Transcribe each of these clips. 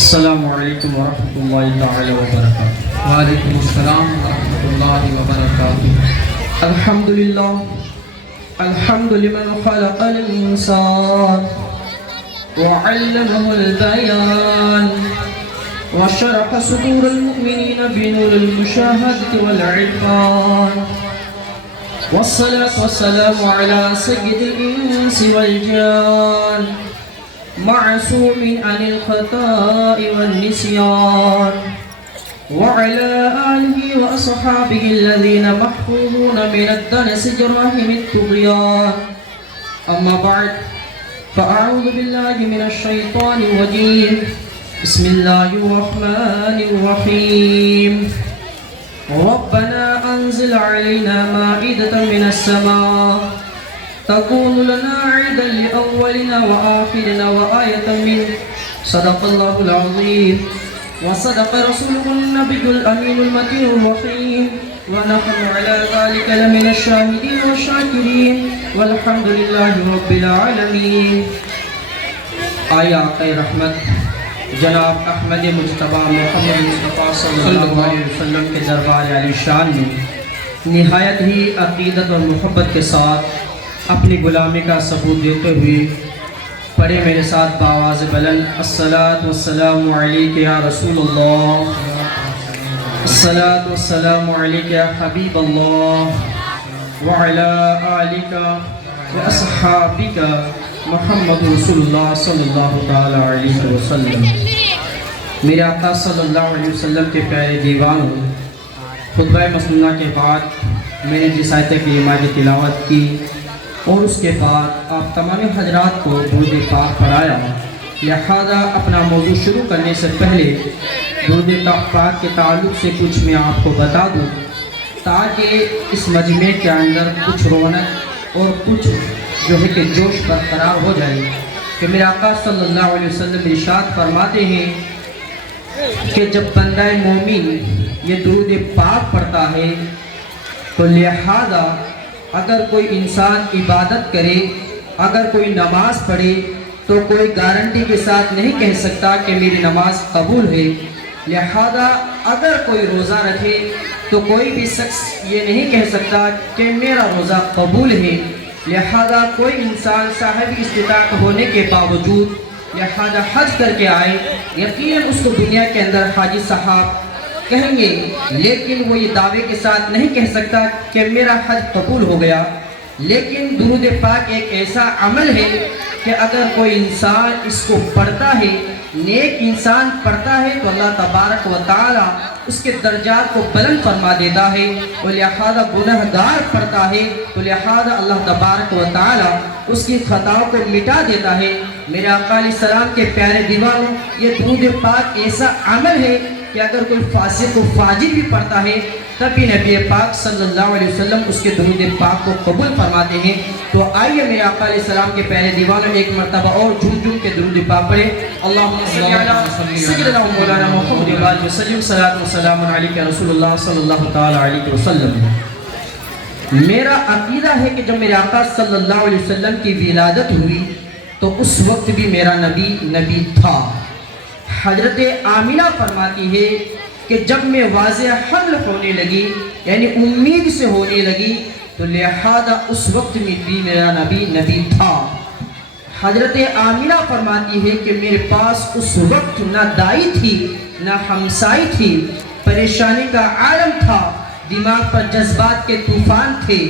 السلام علیکم ورحمۃ اللہ تعالی وبرکاتہ۔ وعلیکم السلام ورحمۃ اللہ وبرکاتہ۔ الحمد لمن خلق الانسان وعلمه البيان وشرح صدور المؤمنين بنور المشاهدة والعرفان، والصلاة والسلام على سيد الإنس والجان معصوم عن الخطاء والنسيان، وعلى آله وأصحابه الذين محفوظون من الدنس جراهم الطغيان. أما بعد، فأعوذ بالله من الشيطان الرجيم. بسم الله الرحمن الرحيم. ربنا أنزل علينا مائدة من السماء تكون لنا عيدا لأولنا وآخرنا وآية منك. صدق الله العظيم وصدق رسوله النبي الأمين المتين الرحيم، ونحن على ذلك لمن الشاهدين والشاكرين، والحمد لله رب العالمين. آیا آقا رحمت جناب احمد مجتبیٰ محمد مصطفیٰ صلی اللہ علیہ وسلم کے دربار عالی شان میں نہایت ہی عقیدت اور محبت کے ساتھ اپنی غلامی کا ثبوت دیتے ہوئے پڑھے میرے ساتھ بآواز بلند: الصلاۃ والسلام علیک یا رسول اللہ، الصلاۃ والسلام علیک یا حبیب اللہ، وعلی آلک واصحابک محمد رسول اللہ صلی اللہ تعالی علیہ وسلم۔ میرے آقا صلی اللہ علیہ وسلم کے پیارے دیوانوں، خطبہ مسنونہ کے بعد میں نے جس آیت کریمہ کی تلاوت کی اور اس کے بعد آپ تمام حضرات کو درود پاک پڑھایا، لہذا اپنا موضوع شروع کرنے سے پہلے درود پاک کے تعلق سے کچھ میں آپ کو بتا دوں تاکہ اس مجمع کے اندر کچھ رونق اور کچھ جو ہے کہ جوش برقرار ہو جائے کہ میرے آقا صلی اللہ علیہ وسلم ارشاد فرماتے ہیں کہ جب بندہ مومن یہ درود پاک پڑھتا ہے تو لہذا اگر کوئی انسان عبادت کرے، اگر کوئی نماز پڑھے تو کوئی گارنٹی کے ساتھ نہیں کہہ سکتا کہ میری نماز قبول ہے۔ لہذا اگر کوئی روزہ رکھے تو کوئی بھی شخص یہ نہیں کہہ سکتا کہ میرا روزہ قبول ہے۔ لہذا کوئی انسان صاحب استطاعت ہونے کے باوجود لہذا حج کر کے آئے، یقیناً اس کو دنیا کے اندر حاجی صاحب کہیں گے، لیکن وہ یہ دعوے کے ساتھ نہیں کہہ سکتا کہ میرا حج قبول ہو گیا۔ لیکن درود پاک ایک ایسا عمل ہے کہ اگر کوئی انسان اس کو پڑھتا ہے، نیک انسان پڑھتا ہے تو اللہ تبارک و تعالی اس کے درجات کو بلند فرما دیتا ہے، اور لہذا گنہگار پڑھتا ہے تو لہذا اللہ تبارک و تعالی اس کی خطاؤں کو مٹا دیتا ہے۔ میرے آقا علیہ السلام کے پیارے دیوانوں، یہ درود پاک ایسا عمل ہے کہ اگر کوئی فاسق و فاجر بھی پڑھتا ہے تب بھی نبی پاک صلی اللہ علیہ وسلم اس کے درود پاک کو قبول فرماتے ہیں۔ تو آئیے میرے آقا علیہ السلام کے پیارے دیوانوں ایک مرتبہ اور جھوم جھوم کے درود پاک پڑھیں۔ اللہم صلی علی سیدنا مولانا محمد و آلہ وسلم، صلاۃ و سلام علیک یا رسول اللہ صلی اللہ تعالی علیہ وسلم۔ میرا عقیدہ ہے کہ جب میرے آقا صلی اللہ علیہ وسلم کی ولادت ہوئی تو اس وقت بھی میرا نبی تھا۔ حضرت آمینہ فرماتی ہے کہ جب میں واضح حمل ہونے لگی، یعنی امید سے ہونے لگی، تو لہذا اس وقت میں بھی میرا نبی تھا۔ حضرت آمینہ فرماتی ہے کہ میرے پاس اس وقت نہ دائی تھی نہ ہمسائی تھی، پریشانی کا عالم تھا، دماغ پر جذبات کے طوفان تھے۔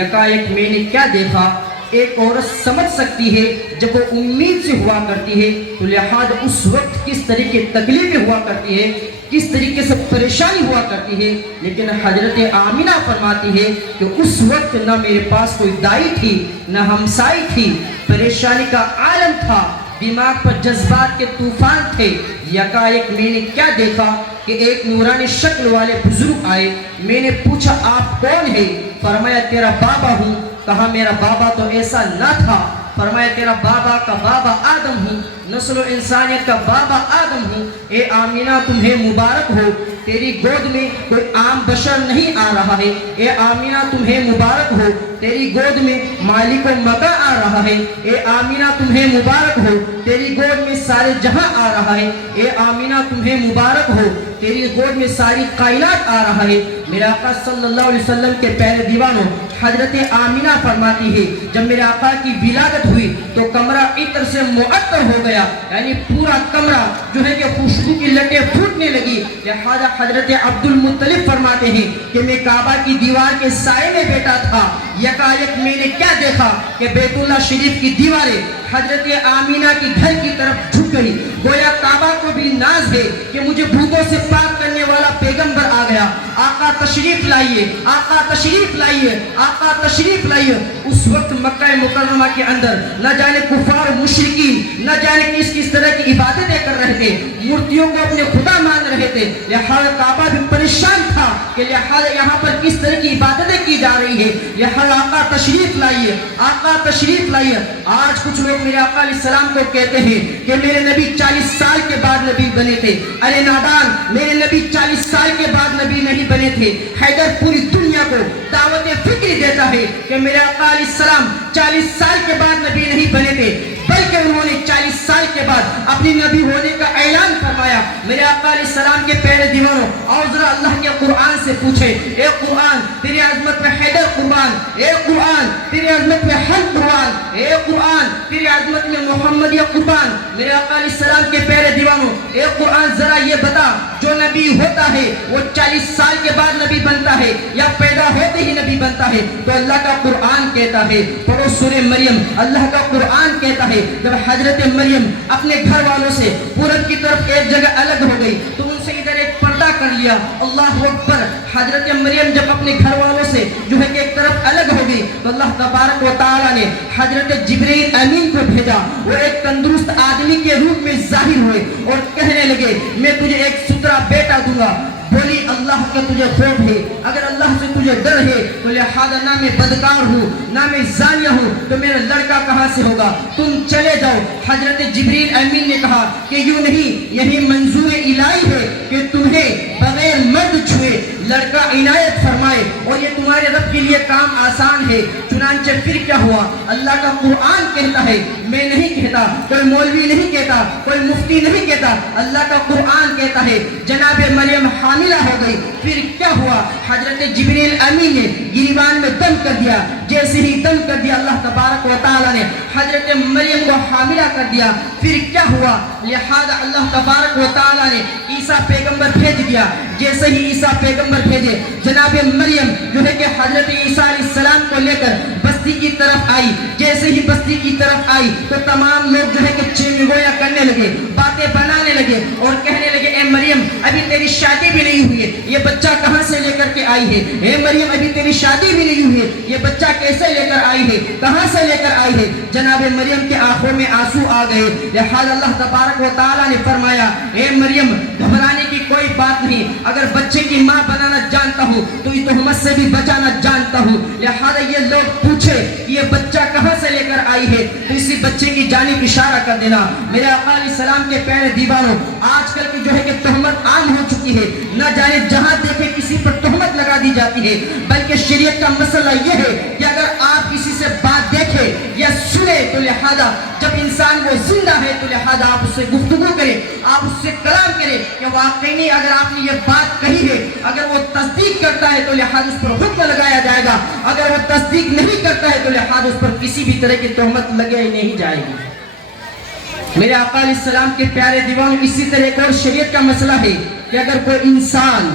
یکایک میں نے کیا دیکھا، ایک عورت سمجھ سکتی ہے جب وہ امید سے ہوا کرتی ہے تو لہذا اس وقت کس طریقے تکلیفیں ہوا کرتی ہے، کس طریقے سے پریشانی ہوا کرتی ہے۔ لیکن حضرت آمینہ فرماتی ہے کہ اس وقت نہ میرے پاس کوئی دائی تھی نہ ہمسائی تھی، پریشانی کا عالم تھا، دماغ پر جذبات کے طوفان تھے۔ یکایک میں نے کیا دیکھا کہ ایک نورانی شکل والے بزرگ آئے، میں نے پوچھا آپ کون ہے؟ فرمایا تیرا بابا ہوں۔ کہا میرا بابا تو ایسا نہ تھا۔ فرمایا تیرا بابا کا بابا آدم ہوں، نسل و انسانیت کا بابا آدم آدم ہوں، اے آمینہ تمہیں مبارک ہو، تیری گود میں کوئی عام بشر نہیں آ رہا ہے، اے آمینہ تمہیں مبارک ہو، تیری گود میں مالک مکہ آ رہا ہے، اے آمینہ تمہیں مبارک ہو، تیری گود میں سارے جہاں آ رہا ہے، اے آمینہ تمہیں مبارک ہو، تیری گود میں ساری کائنات آ رہا ہے۔ میرے آقا صلی اللہ علیہ وسلم کے پیارے دیوانوں، حضرت آمینہ فرماتی ہے جب میرے آقا کی ولادت ہوئی تو کمرہ عطر سے معطر ہو گیا، یعنی پورا کمرہ جو ہے کہ خوشبو کی لٹیں پھوٹنے لگی۔ لہذا حضرت عبد المطلب فرماتے ہیں کہ میں کعبہ کی دیوار کے سائے میں بیٹھا تھا، یکایک میں نے کیا دیکھا کہ بیت اللہ شریف کی دیواریں حضرت آمینہ کی گھر کی طرف جھک گئی، گویا کعبہ کو بھی ناز ہے کہ مجھے بھوتوں سے پاک کرنے والا پیغمبر آ گیا۔ آقا تشریف لائیے، آقا تشریف لائیے، آقا تشریف لائیے۔ اس وقت مکہ مکرمہ کے اندر نہ جانے کفار و مشرکین نہ جانے کس طرح کی عبادتیں کر رہے تھے، مورتیوں کو اپنے خدا مان رہے تھے، لہذا کعبہ بھی پریشان تھا کہ لہذا یہاں پر کس طرح کی عبادتیں کی جا رہی ہے، لہذا آقا تشریف لائیے، آقا تشریف لائیے۔ آج کچھ لوگ میرے آقا علیہ السلام کو کہتے ہیں کہ میرے نبی 40 سال کے بعد نبی بنے تھے۔ ارے نادان، میرے نبی 40 سال کے بعد نبی نہیں بنے تھے۔ حیدر پوری دنیا کو دعوت فکری دیتا ہے کہ میرے آقا علیہ السلام 40 سال کے بعد نبی نہیں بنے تھے، بلکہ انہوں نے 40 سال کے بعد اپنی نبی ہونے کا اعلان فرمایا۔ میرے آقا علیہ السلام کے پیارے دیوانوں، اور ذرا اللہ کے قرآن سے پوچھے، اے قرآن تیری عظمت میں حیدر قربان، اے قرآن تیری عظمت میں حمد قربان، اے قرآن تیری عظمت میں محمد یا قربان۔ میرے آقا علیہ السلام کے پیارے دیوانوں، اے قرآن ذرا یہ بتا، جو نبی ہوتا ہے وہ 40 سال کے بعد نبی بنتا ہے یا پیدا ہوتے ہی نبی بنتا ہے؟ تو اللہ کا قرآن کہتا ہے، پڑھو سورہ مریم، اللہ کا قرآن کہتا ہے جب حضرت مریم اپنے گھر والوں سے پورب کی طرف ایک جگہ الگ ہو گئی تو ان سے ادھر ایک پردہ کر لیا۔ اللہ اکبر، حضرت مریم جب اپنے گھر والوں سے جو ہے کہ ایک طرف الگ ہو گئی تو اللہ تبارک و تعالیٰ نے حضرت جبرائیل امین کو بھیجا۔ وہ ایک تندرست آدمی کے روپ میں ظاہر ہوئے اور کہنے لگے میں تجھے ایک سترا بیٹا دوں گا۔ بولی اللہ کا تجھے خوف ہے، اگر اللہ سے تجھے ڈر ہے تو لہذا نہ میں بدکار ہوں نہ میں زانیہ ہوں تو میرا لڑکا کہاں سے ہوگا، تم چلے جاؤ۔ حضرت جبرائیل امین نے کہا کہ یوں نہیں، یہی منظور الہی ہے کہ تمہیں بغیر مرد چھوئے لڑکا عنایت فرمائے اور یہ تمہارے رب کے لیے کام آسان ہے۔ چنانچہ پھر کیا ہوا؟ اللہ کا قرآن کہتا ہے، میں نہیں کہتا، کوئی مولوی نہیں کہتا، کوئی مفتی نہیں کہتا، اللہ کا قرآن کہتا ہے جناب مریم حاملہ ہو گئی۔ پھر کیا ہوا؟ حضرت جبرائیل امین نے گریبان میں دم کر دیا، جیسے ہی دم کر دیا اللہ تبارک و تعالیٰ نے حضرت مریم کو حاملہ کر دیا۔ پھر کیا ہوا؟ لہذا اللہ تبارک و تعالیٰ نے عیسیٰ پیغمبر بھیج دیا۔ جیسے ہی عیسیٰ پیغمبر بھیجے، جناب مریم جو ہے کہ حضرت عیسیٰ علیہ السلام کو لے کر بستی کی طرف آئی۔ جیسے ہی بستی کی طرف آئی تو تمام لوگ جو ہے کہ چیمی گویا کرنے لگے، باتیں بنانے لگے اور کہنے لگے اے مریم ابھی تیری شادی بھی نہیں ہوئی ہے، یہ بچہ کہاں سے لے کر کے آئی ہے؟ اے مریم ابھی تیری شادی بھی نہیں ہوئی ہے، یہ بچہ کیسے لے کر آئی ہے، کہاں سے لے کر آئی ہے؟ جناب مریم کے آنکھوں میں آنسو آ گئے۔ لہذا اللہ تبارک و تعالیٰ نے فرمایا اے مریم گھبرانے کی کوئی بات نہیں، اگر بچے کی ماں بنانا جانتا ہوں تو اس تہمت سے بھی بچانا جانتا ہوں۔ لہذا یہ لوگ پوچھے کہ یہ بچہ کہاں سے لے کر آئی ہے تو اسی بچے کی جانب اشارہ کر دینا۔ میرے آقا علیہ السلام کے پیارے دیوانوں، آج کل کی جو ہے کہ تہمت عام ہو چکی ہے، نہ جانے جہاں دیکھے کسی پر تہمت لگا دی جاتی ہے، بلکہ شریعت کا مسئلہ یہ ہے کہ اگر آپ کسی سے بات دیکھیں یا سنے تو لہذا جب انسان وہ زندہ ہے تو لہذا آپ اس سے گفتگو کریں، آپ اس سے کلام کریں کہ واقعی اگر آپ نے یہ بات کہی ہے، اگر وہ تصدیق کرتا ہے تو لہذا اس پر حکم لگایا جائے گا، اگر وہ تصدیق نہیں کرتا ہے تو لہذا اس پر کسی بھی طرح کی تہمت لگائی نہیں جائے گی۔ میرے آقا علیہ السلام کے پیارے دیوانوں، اسی طرح ایک اور شریعت کا مسئلہ ہے کہ اگر کوئی انسان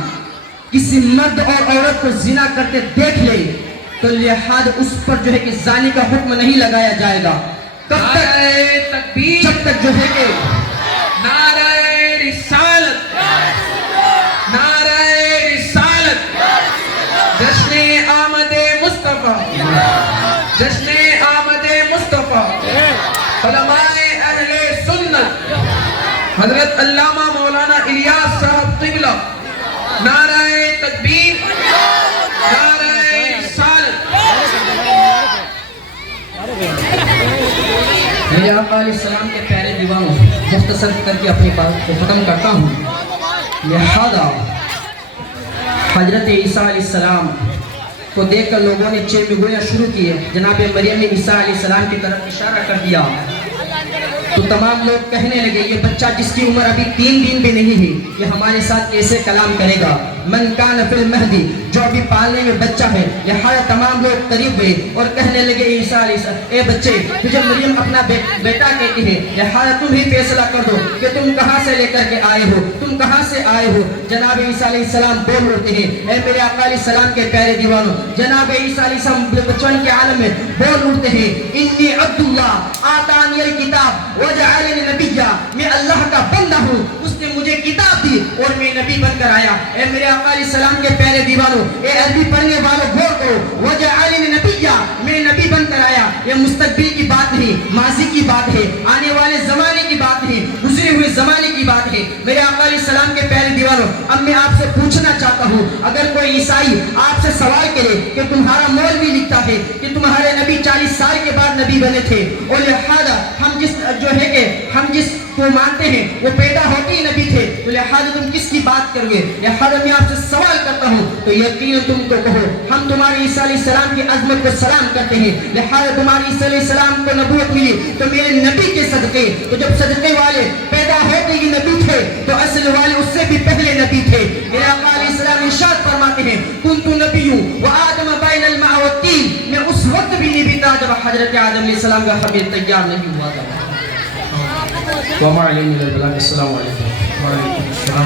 کسی مرد اور عورت کو زنا کرتے دیکھ لے تو لہذا اس پر جو ہے کہ زانی کا حکم نہیں لگایا جائے گا۔ کب تک؟ جب تک جو ہے کہ نعرہ رسالت، نعرہ رسالت، جشن آمد مصطفیٰ، جشن آمد مصطفیٰ، علماء اہل سنت حضرت علامہ مولانا الیاس صاحب قبلہ، نعرہ تکبیر، نعرہ رسالت۔ میرے آقا علیہ السلام کے پیارے دیوانوں، مختصر کر کے اپنی بات کو ختم کرتا ہوں. لہذا حضرت عیسیٰ علیہ السلام کو دیکھ کر لوگوں نے چیمے گویاں شروع کیے. جناب مریم نے عیسیٰ علیہ السلام کی طرف اشارہ کر دیا تو تمام لوگ کہنے لگے یہ بچہ جس کی عمر ابھی 3 دن بھی نہیں ہے یہ ہمارے ساتھ کیسے کلام کرے گا. من کان فی المہدی، جو ابھی پالنے میں بچہ ہے. لہذا تمام لوگ قریب ہوئے اور کہنے لگے عیسیٰ علیہ السلام اے بچے تجھے مریم اپنا بیٹا کہتی ہے، لہذا تم ہی فیصلہ کر دو کہ تم کہاں سے لے کر کے آئے ہو، تم کہاں سے آئے ہو. جناب عیسیٰ علیہ السلام بول اٹھتے ہیں اے میرے آقا علیہ السلام کے پیارے دیوانوں. جناب عیسیٰ علیہ السلام بچپن کے عالم میں بول اٹھتے ہیں انی عبد اللہ آتانی الکتاب وجعلنی نبیا، میں اللہ کا بندہ ہوں، اس نے مجھے کتاب دی اور میں نبی بن کر آیا. اے میرے آقا علیہ السلام کے پیارے دیوانوں، اے عربی پڑھنے والوں غور کرو، وجعلنی نبیا، میں نبی بن کر آیا. یہ مستقبل کی بات نہیں، ماضی کی بات ہے، آنے والے زمانے کی بات ہے، گزرے ہوئے زمانے کی بات ہے. میرے آقا علیہ السلام کے پیارے دیوانوں، اب میں آپ سے پوچھنا چاہتا ہوں اگر کوئی عیسائی آپ سے سوال کرے کہ تمہارا مولوی لکھتا ہے کہ تمہارے نبی 40 سال کے بعد نبی بنے تھے اور لہذا ہم جس کو مانتے ہیں وہ پیدا ہوتے ہی نبی تھے، تو لہذا تم کس کی بات کرو گے؟ لہذا میں آپ سے سوال کرتا ہوں تو یقین تم کو کہو ہم تمہارے عیسیٰ علیہ السلام کی عظمت کو سلام کرتے ہیں. لہذا تمہارے عیسیٰ علیہ السلام کو نبوت ملی تو میرے نبی کے صدقے، تو جب صدقے والے پیدا ہوتے ہی نبی تھے تو اصل والے اس سے بھی پہلے نبی تھے. میرے آقا علیہ السلام ارشاد فرماتے ہیں کنت نبی وآدم بین الماء والطین، میں اس وقت بھی نبی تھا جب حضرت آدم علیہ السلام کا خمیر تیار نہیں ہوا تھا. وما علینا الا البلاغ. السلام علیکم. وعلیکم السلام.